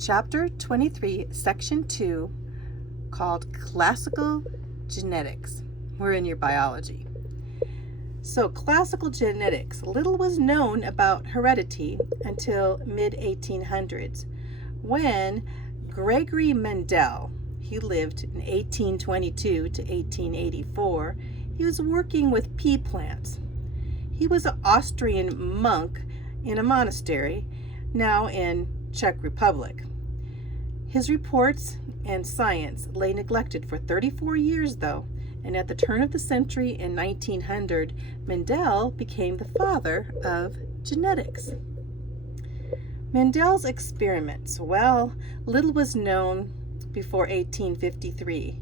Chapter 23, Section 2, called Classical Genetics. We're in your biology. So, classical genetics. Little was known about heredity until mid-1800s when Gregory Mendel, he lived in 1822 to 1884, he was working with pea plants. He was an Austrian monk in a monastery, now in Czech Republic. His reports and science lay neglected for 34 years, though, and at the turn of the century in 1900, Mendel became the father of genetics. Mendel's experiments. Well, little was known before 1853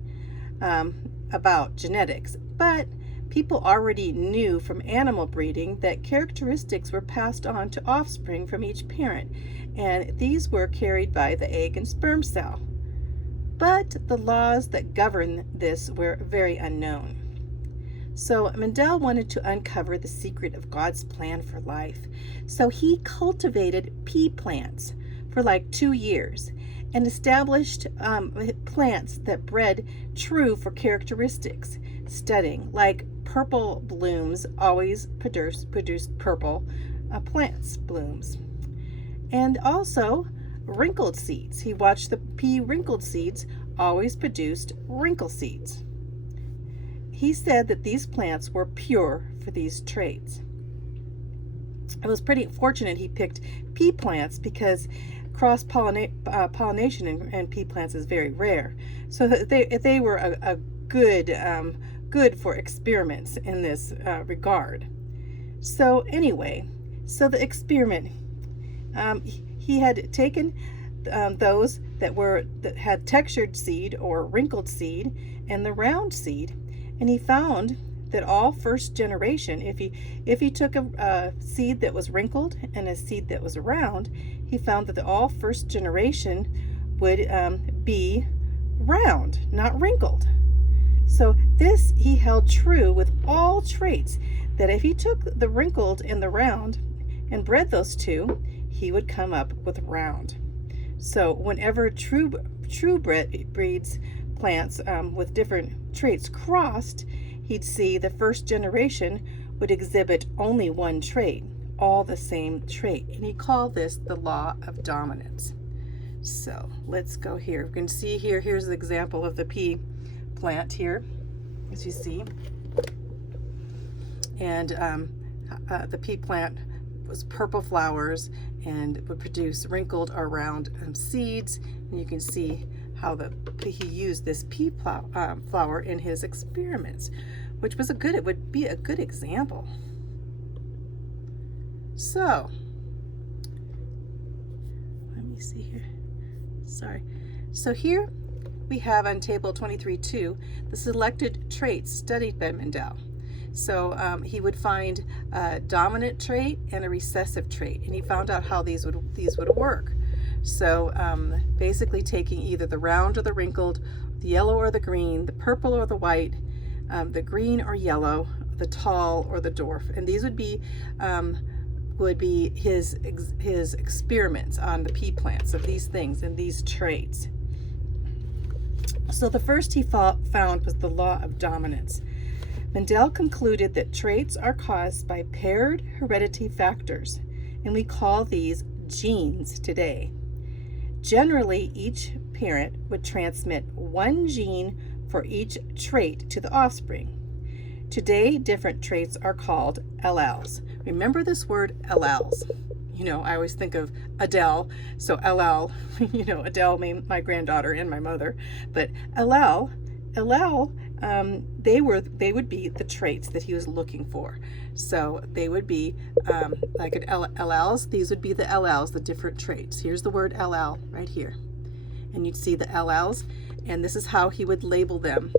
about genetics, but people already knew from animal breeding that characteristics were passed on to offspring from each parent, and these were carried by the egg and sperm cell. But the laws that govern this were very unknown. So Mendel wanted to uncover the secret of God's plan for life. So he cultivated pea plants for like 2 years and established plants that bred true for characteristics, studying like purple blooms always produce purple plants blooms. And also wrinkled seeds. He watched the pea wrinkled seeds always produced wrinkle seeds. He said that these plants were pure for these traits. It was pretty fortunate he picked pea plants because cross-pollination in pea plants is very rare. So they were a good for experiments in this regard. So anyway, so the experiment, he had taken those that had textured seed or wrinkled seed and the round seed, and he found that all first generation, if he took a seed that was wrinkled and a seed that was round, he found that all first generation would be round, not wrinkled. So this he held true with all traits, that if he took the wrinkled and the round and bred those two, he would come up with round. So whenever true breeds plants with different traits crossed, he'd see the first generation would exhibit only one trait, all the same trait. And he called this the law of dominance. So let's go here. We can see here's the example of the pea plant here, as you see. And the pea plant was purple flowers and would produce wrinkled or round seeds. And you can see how he used this pea flower in his experiments, which was it would be a good example. So let me see here. Sorry. So here we have on table 23.2 the selected traits studied by Mendel. So he would find a dominant trait and a recessive trait, and he found out how these would work. So basically taking either the round or the wrinkled, the yellow or the green, the purple or the white, the green or yellow, the tall or the dwarf, and these would be his experiments on the pea plants of these things and these traits. So the first he found was the law of dominance. Mendel concluded that traits are caused by paired heredity factors, and we call these genes today. Generally, each parent would transmit one gene for each trait to the offspring. Today, different traits are called alleles. Remember this word alleles. You know, I always think of Adele, so allele, Adele, my granddaughter and my mother, but allele, they would be the traits that he was looking for. So they would be like an alleles. These would be the alleles, the different traits. Here's the word allele right here, and you'd see the alleles, and this is how he would label them.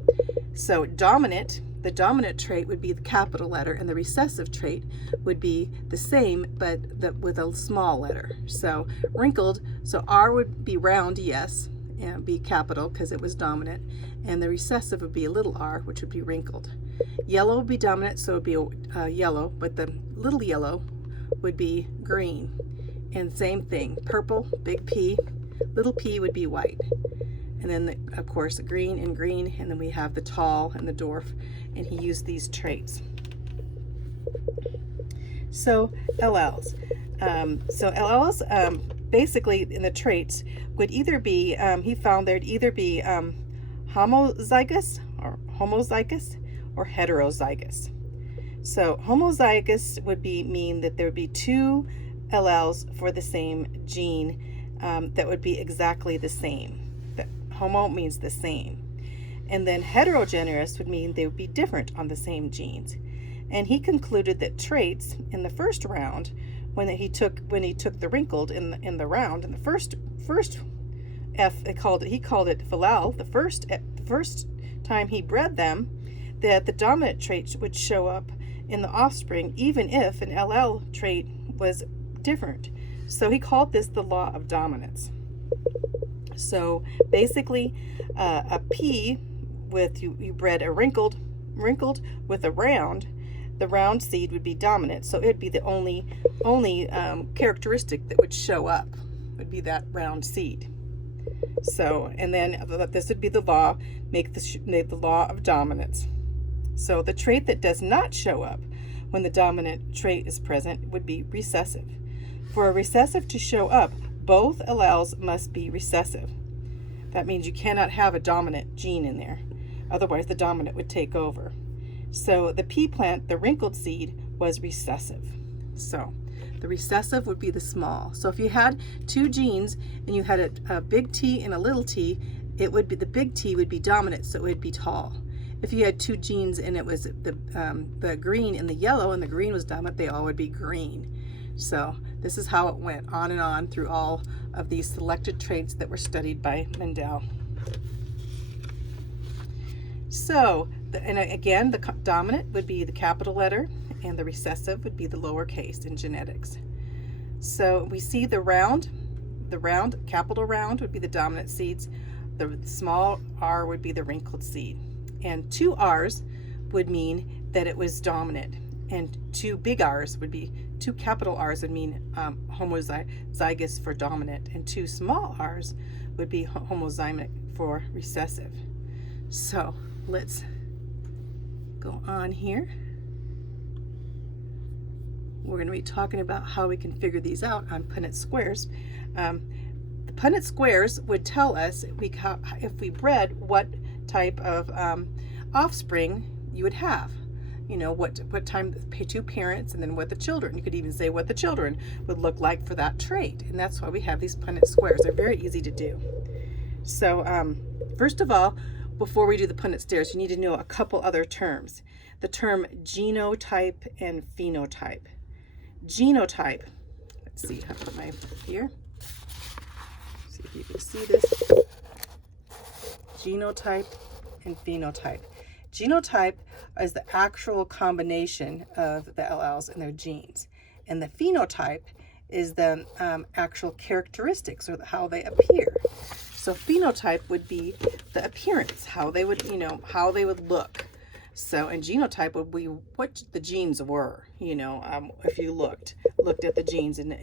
So the dominant trait would be the capital letter, and the recessive trait would be the same, but with a small letter. So wrinkled, so R would be round, yes, and be capital because it was dominant, and the recessive would be a little r, which would be wrinkled. Yellow would be dominant, so it would be yellow, but the little yellow would be green. And same thing, purple, big P, Little p would be white. And then, of course, green, and then we have the tall and the dwarf, and he used these traits. So alleles. Basically in the traits would either be, he found there'd either be homozygous or heterozygous. So homozygous would mean that there would be two alleles for the same gene that would be exactly the same. Homo means the same. And then heterogeneous would mean they would be different on the same genes. And he concluded that traits in the first round, when he took the wrinkled in the round, in the first F, he called it phylal, the first time he bred them, that the dominant traits would show up in the offspring even if an allele trait was different. So he called this the law of dominance. So basically, a P with you bred a wrinkled with a round, the round seed would be dominant. So it'd be the only characteristic that would show up, would be that round seed. So, and then this would be the law, make the law of dominance. So the trait that does not show up when the dominant trait is present would be recessive. For a recessive to show up, both alleles must be recessive. That means you cannot have a dominant gene in there. Otherwise, the dominant would take over. So the pea plant, the wrinkled seed, was recessive. So the recessive would be the small. So if you had two genes and you had a big T and a little t, it would be the big T would be dominant, so it would be tall. If you had two genes and it was the green and the yellow, and the green was dominant, they all would be green. So this is how it went on and on through all of these selected traits that were studied by Mendel. So, again, the dominant would be the capital letter, and the recessive would be the lowercase in genetics. So we see the round, capital round would be the dominant seeds. The small r would be the wrinkled seed. And two r's would mean that it was dominant. And two big R's would be, two capital R's would mean homozygous for dominant, and two small r's would be homozymic for recessive. So let's go on here. We're going to be talking about how we can figure these out on Punnett squares. The Punnett squares would tell us if we bred what type of offspring you would have. You know, what time two parents, and then what the children. You could even say what the children would look like for that trait. And that's why we have these Punnett squares. They're very easy to do. So first of all, before we do the Punnett squares, you need to know a couple other terms. The term genotype and phenotype. Genotype, let's see, I'll put my here. See if you can see this. Genotype and phenotype. Genotype is the actual combination of the alleles in their genes, and the phenotype is the actual characteristics, or how they appear. So phenotype would be the appearance, how they would, how they would look. So, and genotype would be what the genes were, if you looked at the genes and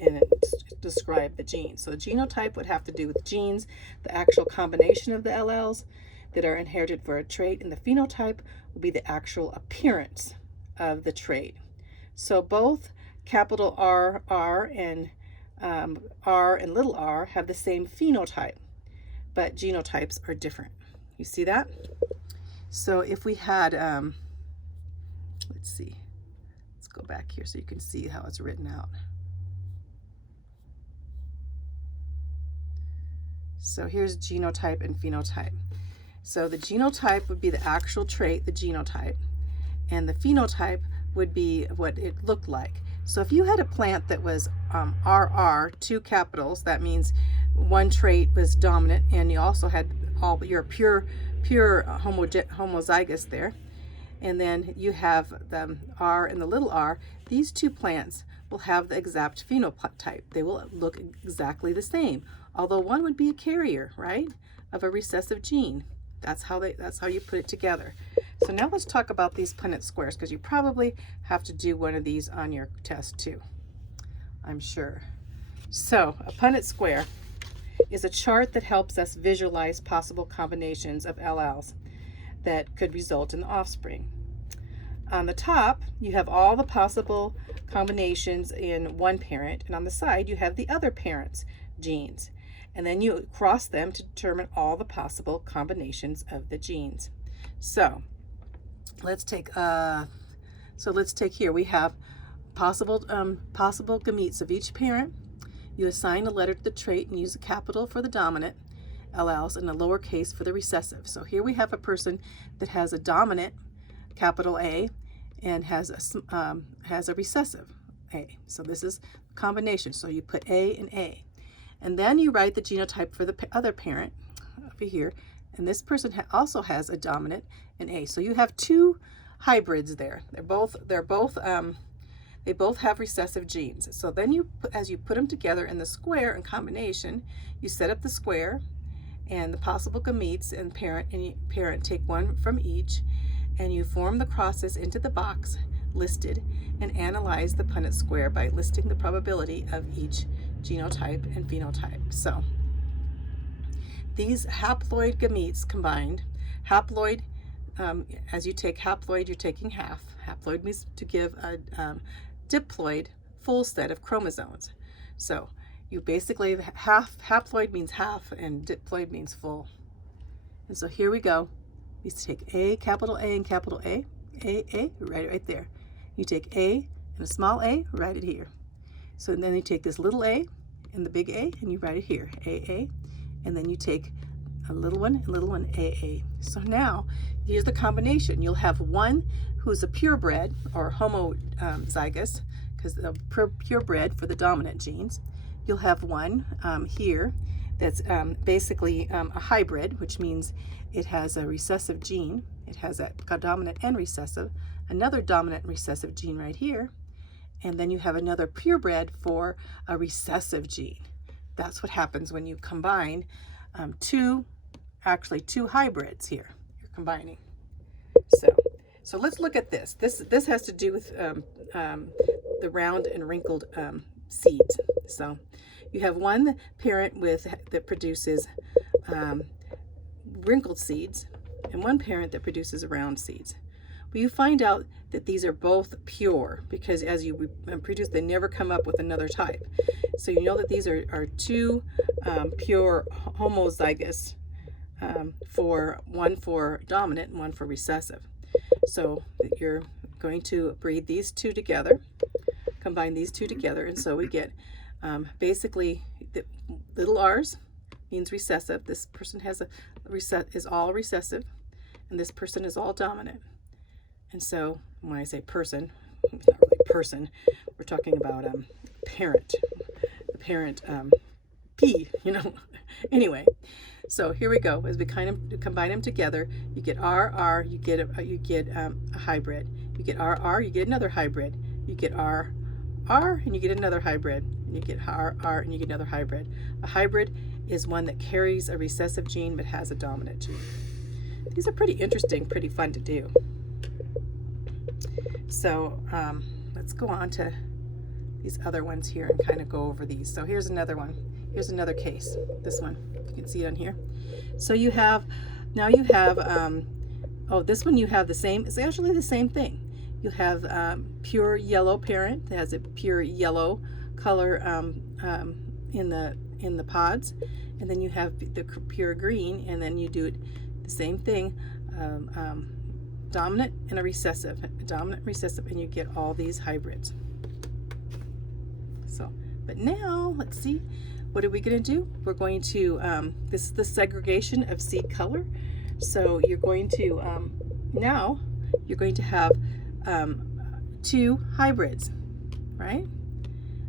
described the genes. So the genotype would have to do with genes, the actual combination of the alleles that are inherited for a trait, and the phenotype will be the actual appearance of the trait. So both capital R and little r have the same phenotype, but genotypes are different. You see that? So if we had, let's see, let's go back here so you can see how it's written out. So here's genotype and phenotype. So the genotype would be the actual trait, the genotype, and the phenotype would be what it looked like. So if you had a plant that was RR, two capitals, that means one trait was dominant, and you also had all your pure homozygous there, and then you have the R and the little r, these two plants will have the exact phenotype. They will look exactly the same, although one would be a carrier, right, of a recessive gene. That's how you put it together. So now let's talk about these Punnett squares, because you probably have to do one of these on your test too, I'm sure. So a Punnett square is a chart that helps us visualize possible combinations of alleles that could result in the offspring. On the top, you have all the possible combinations in one parent, and on the side, you have the other parent's genes. And then you cross them to determine all the possible combinations of the genes. So let's take here, we have possible gametes of each parent. You assign a letter to the trait and use a capital for the dominant alleles and a lowercase for the recessive. So here we have a person that has a dominant, capital A, and has a recessive A. So this is combination. So you put A and A. And then you write the genotype for the other parent over here. And this person also has a dominant and A. So you have two hybrids there. They both have recessive genes. So then as you put them together in the square in combination, you set up the square and the possible gametes and parent take one from each, and you form the crosses into the box listed and analyze the Punnett square by listing the probability of each genotype and phenotype. So these haploid gametes combined, haploid, as you take haploid, you're taking half. Haploid means to give a diploid full set of chromosomes. So you basically have haploid means half and diploid means full. And so here we go. You take A, capital A and capital A, write it right there. You take A and a small a, write it here. So then you take this little a and the big A and you write it here, AA, and then you take a little one and little one, AA. So now here's the combination. You'll have one who's a purebred or homozygous, because the purebred for the dominant genes. You'll have one here that's basically a hybrid, which means it has a recessive gene. It has a dominant and recessive, another dominant and recessive gene right here, and then you have another purebred for a recessive gene. That's what happens when you combine two hybrids here. You're combining. So let's look at this. This has to do with the round and wrinkled seeds. So you have one parent that produces wrinkled seeds and one parent that produces round seeds. Well, you find out that these are both pure because as you produce, they never come up with another type. So you know that these are two pure homozygous, one for dominant and one for recessive. So you're going to breed these two together, combine these two together, and so we get basically the little r's means recessive. This person is all recessive, and this person is all dominant. And so when I say person, it's not really person, we're talking about parent, the parent P, Anyway, so here we go. As we kind of combine them together, you get RR, you get a hybrid. You get RR, you get another hybrid. You get RR, and you get another hybrid. And you get RR, and you get another hybrid. A hybrid is one that carries a recessive gene but has a dominant gene. These are pretty interesting, pretty fun to do. So let's go on to these other ones here and kind of go over these. So here's another one. Here's another case. This one, you can see it on here. So this one you have the same, it's actually the same thing. You have pure yellow parent that has a pure yellow color in the pods, and then you have the pure green, and then you do it the same thing, dominant and a recessive, and you get all these hybrids. So, but now let's see, what are we going to do? We're going to, this is the segregation of seed color. So you're going to, now you're going to have two hybrids, right?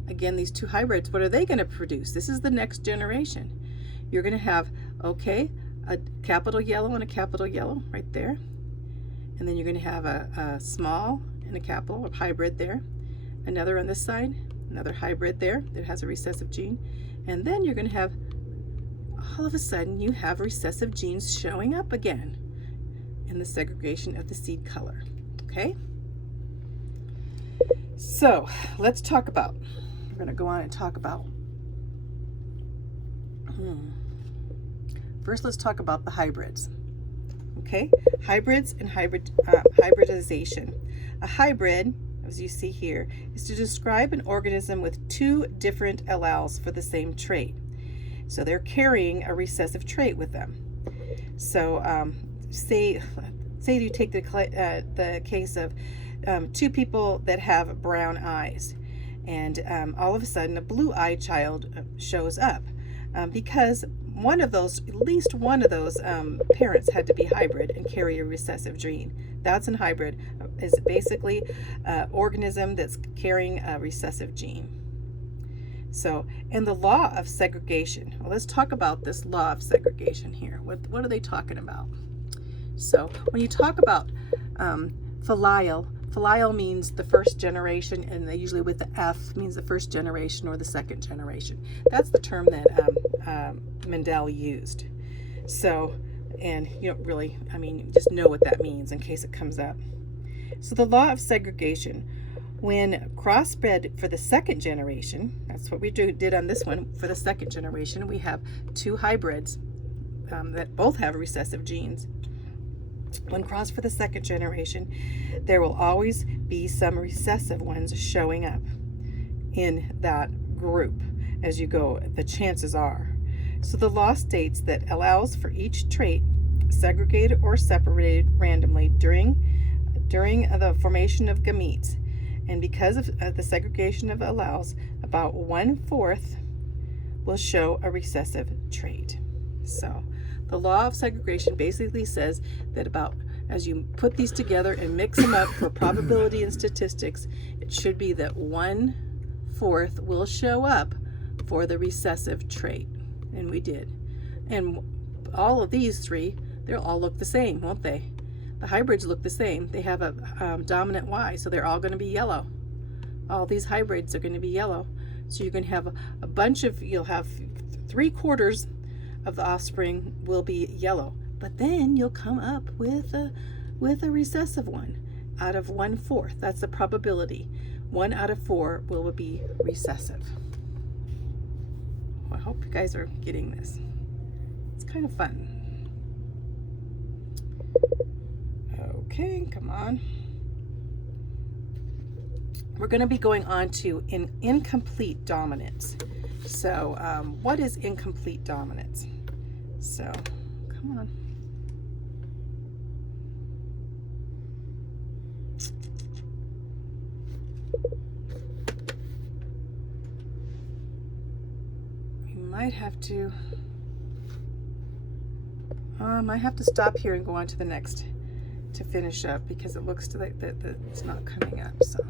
Again, these two hybrids, what are they going to produce? This is the next generation. You're going to have, a capital yellow and a capital yellow right there. And then you're going to have a small and a capital, a hybrid there. Another on this side, another hybrid there that has a recessive gene. And then you're going to have, all of a sudden, you have recessive genes showing up again in the segregation of the seed color. Okay? So let's talk about, we're going to go on and talk about First, let's talk about the hybrids. Okay, hybrids and hybridization. A hybrid, as you see here, is to describe an organism with two different alleles for the same trait. So they're carrying a recessive trait with them. So say you take the case of two people that have brown eyes, and all of a sudden a blue-eyed child shows up because at least one of those parents had to be hybrid and carry a recessive gene. That's an hybrid, is basically an organism that's carrying a recessive gene. So, and the law of segregation. Well, let's talk about this law of segregation here. What are they talking about? So, when you talk about filial means the first generation, and they usually with the F means the first generation or the second generation. That's the term that Mendel used. So, and you don't really, you just know what that means in case it comes up. So the law of segregation, when crossbred for the second generation, that's what we did on this one. For the second generation, we have two hybrids that both have recessive genes. When crossed for the second generation, there will always be some recessive ones showing up in that group as you go, the chances are. So the law states that allows for each trait segregated or separated randomly during the formation of gametes. And because of the segregation of alleles, about 1/4 will show a recessive trait. So the law of segregation basically says that as you put these together and mix them up for probability and statistics, it should be that 1/4 will show up for the recessive trait. And we did. And all of these three, they'll all look the same, won't they? The hybrids look the same. They have a dominant Y, so they're all going to be yellow. All these hybrids are going to be yellow. So you can have you'll have 3/4 of the offspring will be yellow. But then you'll come up with a recessive one out of 1/4. That's the probability. 1 out of 4 will be recessive. Well, I hope you guys are getting this. It's kind of fun. Okay, come on. We're going to be going on to incomplete dominance. So, what is incomplete dominance? So, come on. Might have to stop here and go on to the next to finish up because it looks like that it's not coming up. So